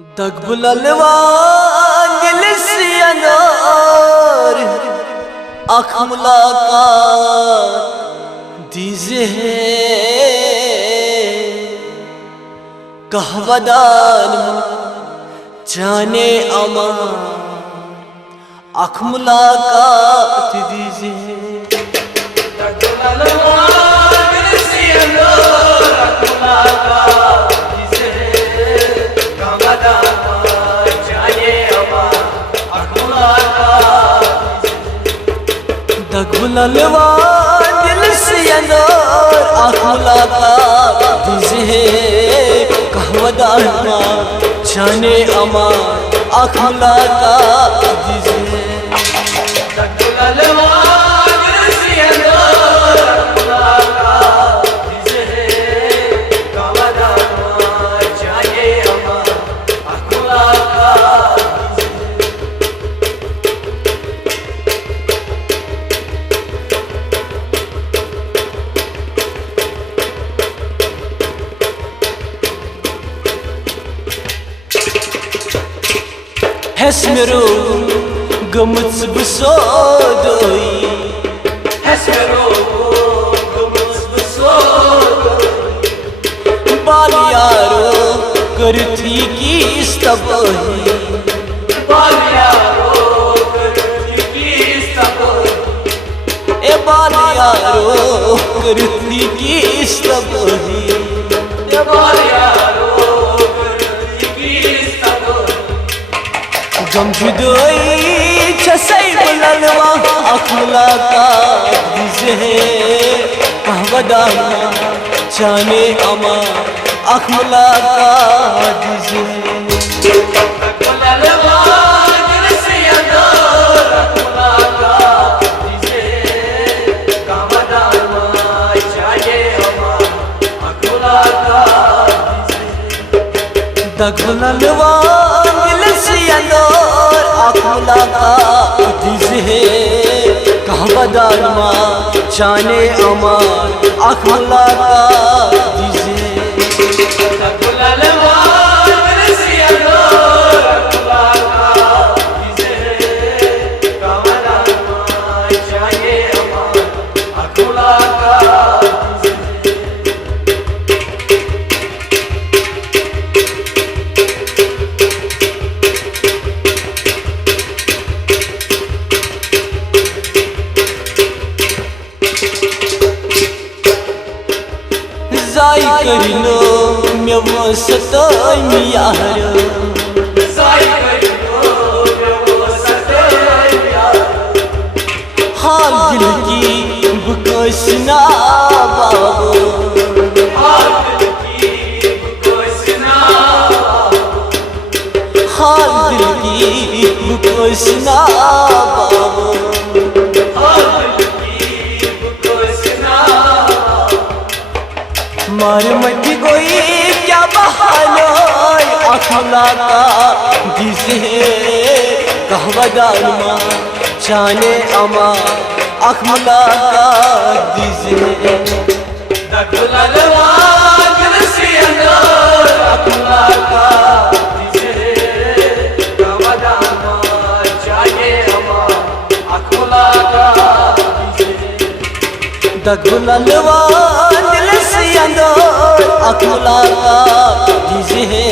दगबुललवा दिल से अनार आँख मुलाकात दीजे कहवदान जाने अमर आँख मुलाकात दीजे दगबुललवा दिल से अनार आँख मुलाकात दीजे कहवदान जाने अमर आँख मुलाकात दीजे Hes mero gumts busodoi Hes mero gumts busodoi Bal yaro karthi ki istabahi Bal yaro karthi ki istabahi E bal yaro karthi ki istabahi E bal yaro गमजुदोई छसई बुललवा आँख मुलाकात दीजे कहवदान जाने अमर आँख मुलाकात दीजे दगबुललवा दिल से अनार आँख मुलाकात दीजे कहवदान जाने अमर आँख मुलाकात दीजे जाई करिनो मे वो सताई यार जाई करिनो मे वो सताई यार हाल दिल की बुकोसना बाबू हाल दिल की बुकोसना हाल दिल की बुकोसना बाबू मार मटी कोई क्या बहाना आँख मुलाकात दीजे कहवदान जाने अमर आँख मुलाकात दीजे दगबुललवा दिल से अनार आँख मुलाकात दीजे कहवदान जाने अमर आँख मुलाकात दीजे दगबुललवा आँख मुलाकात दीजे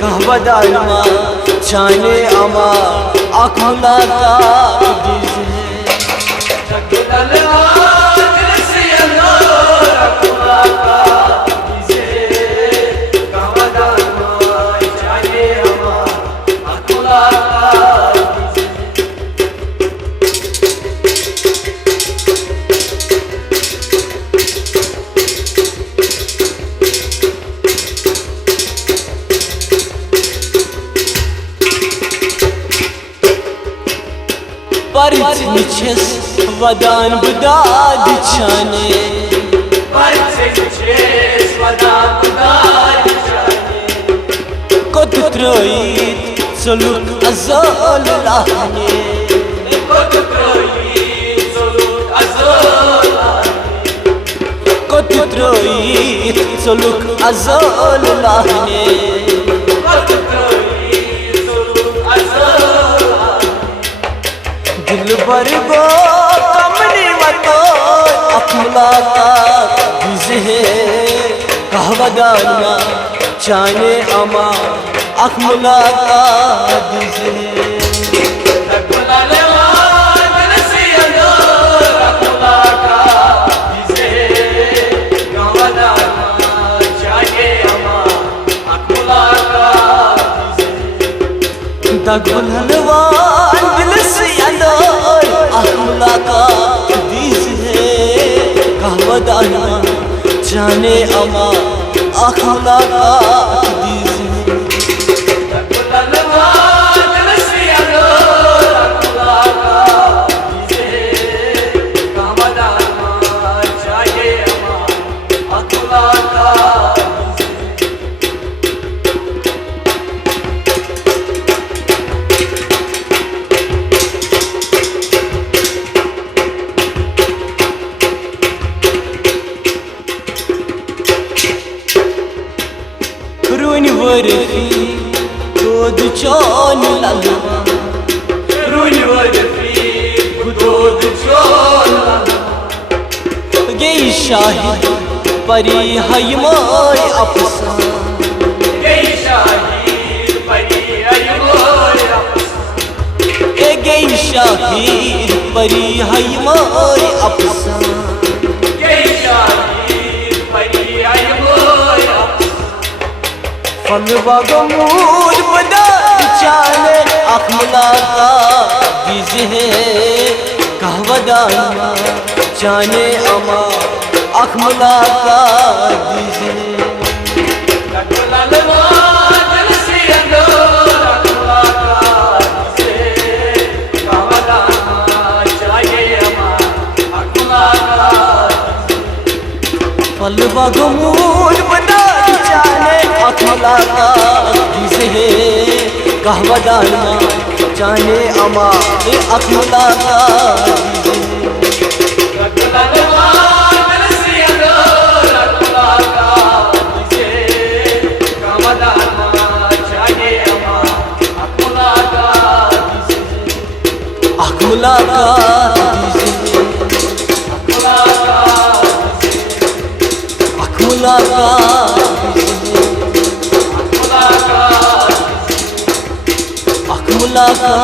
कहवदान जाने अमर आँख मुलाकात दीजे दगबुललवा दिल से अनार आँख मुलाकात दीजे कहवदान जाने अमर आँख मुलाकात Parçayız vadan budad çane Parçayız vadan budad çane Kotutroid soluk azal lahne Kotutroid soluk azal lahne Kotutroid soluk azal lahne बरगो कमनी मतो अखमला का दिजे कहवदाना चाने अमा अखमला का दिजे दगुल हलवान दिल से अंदर अखमला का दीज है कहवदाना जाने अमा अखमला का दीज है दगुल हलवान दिल से अंदर अखमला का दीज है कहवदाना जाने अमा अखमला का रुन वरफी दूध चौन ललवा रुन वरफी दूध चौन ललवा गई शाही परी हयमाय अफसा गई शाही परी हयमाय अफसा गई शाही परी हयमाय अफसा गई शाही परी हयमाय फलवा गमूद बदा चाले अखमला का दीज है कहवदाना चाने अमा अखमला का दीज है फलवा गमूद बदा चाले अखमला का दीज है कहवदाना चाने अमा अखमला का अखमला का अखमला का अखमला का